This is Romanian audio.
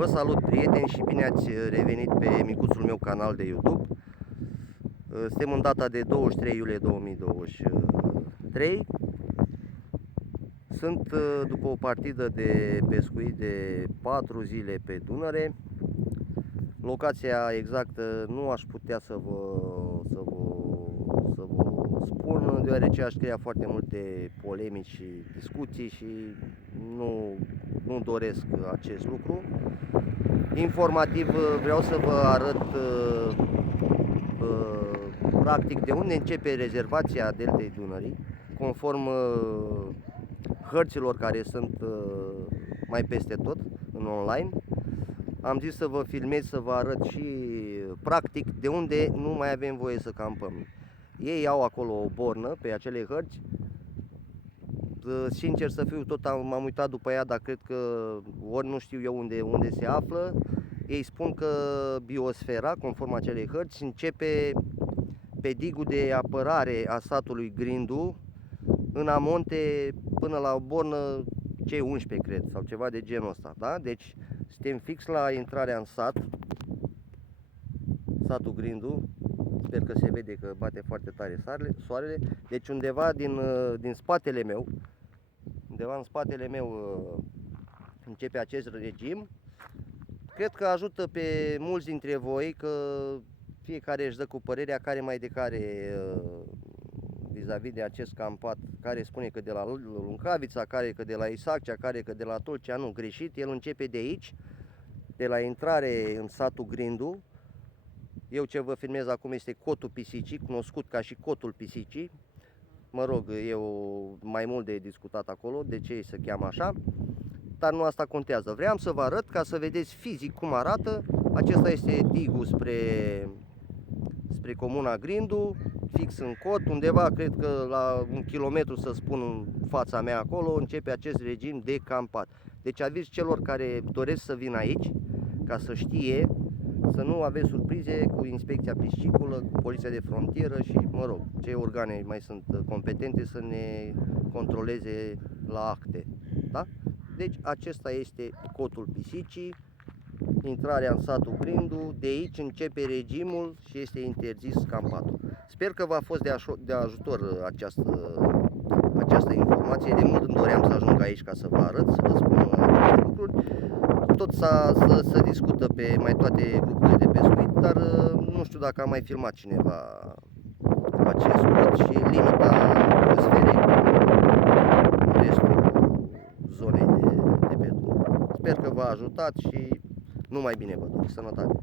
Vă salut, prieteni, și bine ați revenit pe micuțul meu canal de YouTube. Suntem în data de 23 iulie 2023. Sunt după o partidă de pescuit de 4 zile pe Dunăre. Locația exactă nu aș putea să vă spun, deoarece aș crea foarte multe polemici și discuții și nu doresc acest lucru. Informativ vreau să vă arăt practic de unde începe rezervația Deltei Dunării, conform hărților care sunt mai peste tot în online. Am zis să vă filmez, să vă arăt și practic de unde nu mai avem voie să campăm. Ei au acolo o bornă pe acele hărți. Sincer să fiu, tot m-am uitat după ea, dar cred că ori nu știu eu unde se află. Ei spun că biosfera, conform acelei hărți, începe pe digul de apărare a satului Grindu, în amonte până la o bornă C11, cred, sau ceva de genul ăsta, da? Deci suntem fix la intrarea în sat, satul Grindu. Sper că se vede că bate foarte tare soarele. Deci undeva din spatele meu, undeva în spatele meu începe acest regim. Cred că ajută pe mulți dintre voi, că fiecare își dă cu părerea care mai de care vis-a-vis de acest campat, care spune că de la Luncavița, care că de la Isaccea, care că de la Tolcea. Nu, greșit, el începe de aici, de la intrare în satul Grindu. Eu ce vă filmez acum este cotul pisicii, cunoscut ca și cotul pisicii. Mă rog, eu mai mult de discutat acolo, de ce se cheamă așa, dar nu asta contează. Vreau să vă arăt ca să vedeți fizic cum arată. Acesta este digul spre comuna Grindu, fix în cot, undeva, cred că la 1 kilometru, să spun, în fața mea acolo, începe acest regim de campat. Deci aviz celor care doresc să vină aici, ca să știe, să nu aveți surprize cu inspecția piscicolă, cu poliția de frontieră și, mă rog, ce organe mai sunt competente să ne controleze la acte, da? Deci acesta este cotul pisicii, intrarea în satul Grindu, de aici începe regimul și este interzis campatul. Sper că v-a fost de ajutor această informație. De mult îmi doream să ajung aici ca să vă arăt, să vă spun aceste lucruri. Tot să discută pe mai toate grupurile de pescuit, dar nu știu dacă a mai filmat cineva acest cod și limita biosferei cu restul zonei de pe Dunăre. Sper că v-a ajutat și numai bine vă doresc. Sănătate!